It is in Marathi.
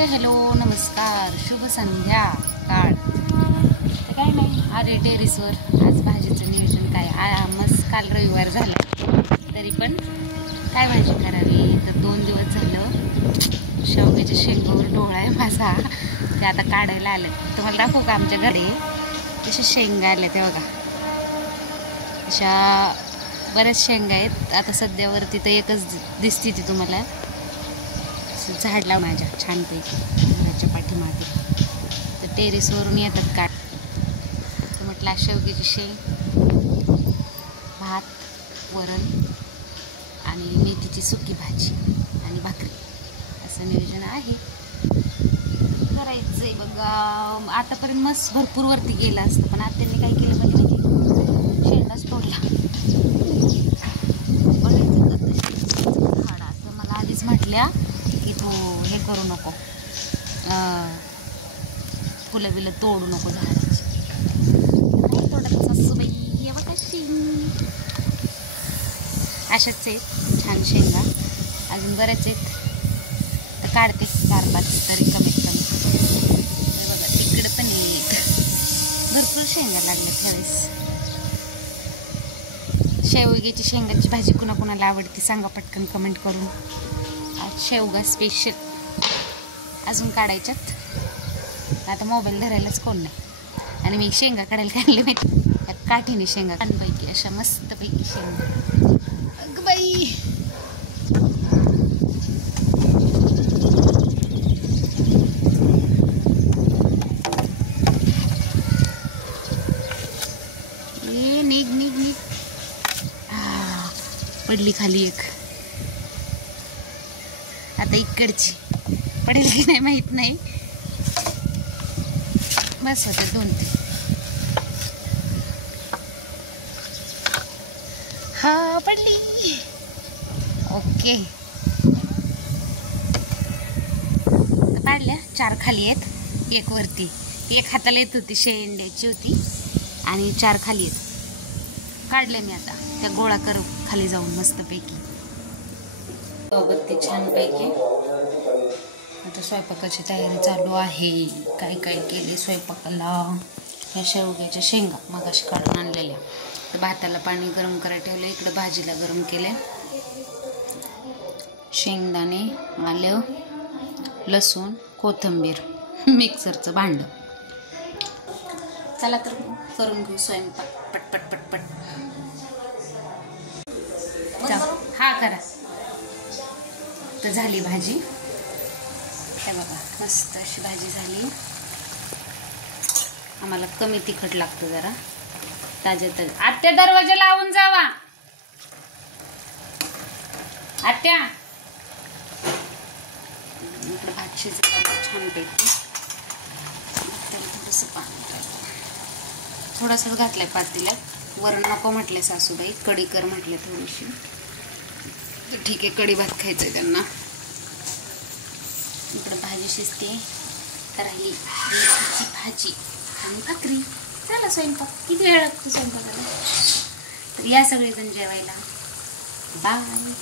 हॅलो नमस्कार शुभ संध्याकाळ. काय नाही आले टेरेसवर. आज भाजीचं नियोजन काय मस्त. काल रविवार झाला तरी पण काय भाजी करावी तर 2 दिवस झालं शेवग्याच्या शेंगावर डोळा आहे माझा. ते आता काढायला आलं. तुम्हाला दाखवू का आमच्या घरी कशा शेंगा आल्या ते बघा. अशा बऱ्याच शेंगा आहेत. आता सध्यावरती तर एकच दिसती ती तुम्हाला. झाडला माझ्या छानपैकी घराच्या पाठीमागे. तर टेरेसवरून येतात काढ. तर म्हटलं शेवग्याची शेंग, भात, वरण आणि मेथीची सुकी भाजी आणि भाकरी असं नियोजन आहे. करायचंय बघा. आतापर्यंत मस्त भरपूर वरती गेला असतं पण आता त्यांनी काय केलं म्हणजे शेंगाच तोडला. झाडा तर मला आधीच म्हटल्या की तू हे करू नको, फुलं बिलं तोडू नको झाडाची. तोडत सासूबाई हे बघा शेंग अशाच आहेत छान शेंगा. अजून बऱ्याच आहेत तर काढते 4-5 तरी कमीत कमी. बघा तिकडे पण आहेत भरपूर शेंगा लागल्या त्यावेळेस. शेवग्याची शेंगाची भाजी कुणाकुणाला आवडते सांगा पटकन कमेंट करून. आज शेवगा स्पेशल अजून काढायच्यात. आता मोबाईल धरायलाच कोण नाही आणि मी शेंगा काढायला काढले माहिती काठीने शेंगा छानपैकी अशा मस्तपैकी शेंगा. अगं बाई ए निघ निघ निघ. पडली खाली एक. आता इकडची पडेल की नाही माहित नाही. बस होते 2-3. हा पडली. ओके काढल्या. 4 खाली आहेत, 1 वरती. 1 हाताला येत होती शेंड्याची होती आणि 4 खाली आहेत. काढले मी आता त्या गोळा करू खाली जाऊन मस्तपैकी. ते छानपैकी आता स्वयंपाकाची तयारी चालू आहे. काय काय केले स्वयंपाकाला. ह्या शेवग्याच्या शेंगा मगाशी काढून आणलेल्या. तर भाताला पाणी गरम करायला ठेवलं. इकडं भाजीला गरम केले. शेंगदाणे, आलं, लसूण, कोथिंबीर, मिक्सरचं भांड. चला तर करून घेऊ स्वयंपाक पटपट पटपट. हा करा. तर झाली भाजी. हे बघा मस्त अशी भाजी झाली. आम्हाला कमी तिखट लागतं जरा. ताज्या आत्या दरवाजा लावून जावा. आत्या इकडे भात शिजवला छानपैकी. त्याला थोडंसं पाणी थोडासा घातलाय पातेल्यात. वरण नको म्हटले सासूबाई, कढी कर म्हटले थोडीशी. तर ठीक आहे कढी भात खायचंय त्यांना. इकडे भाजी शिजते. तर राहिली मेथीची भाजी आणि भाकरी. झाला स्वयंपाक. किती वेळ लागतो स्वयंपाकाला. तर या सगळेजण जेवायला. बाय.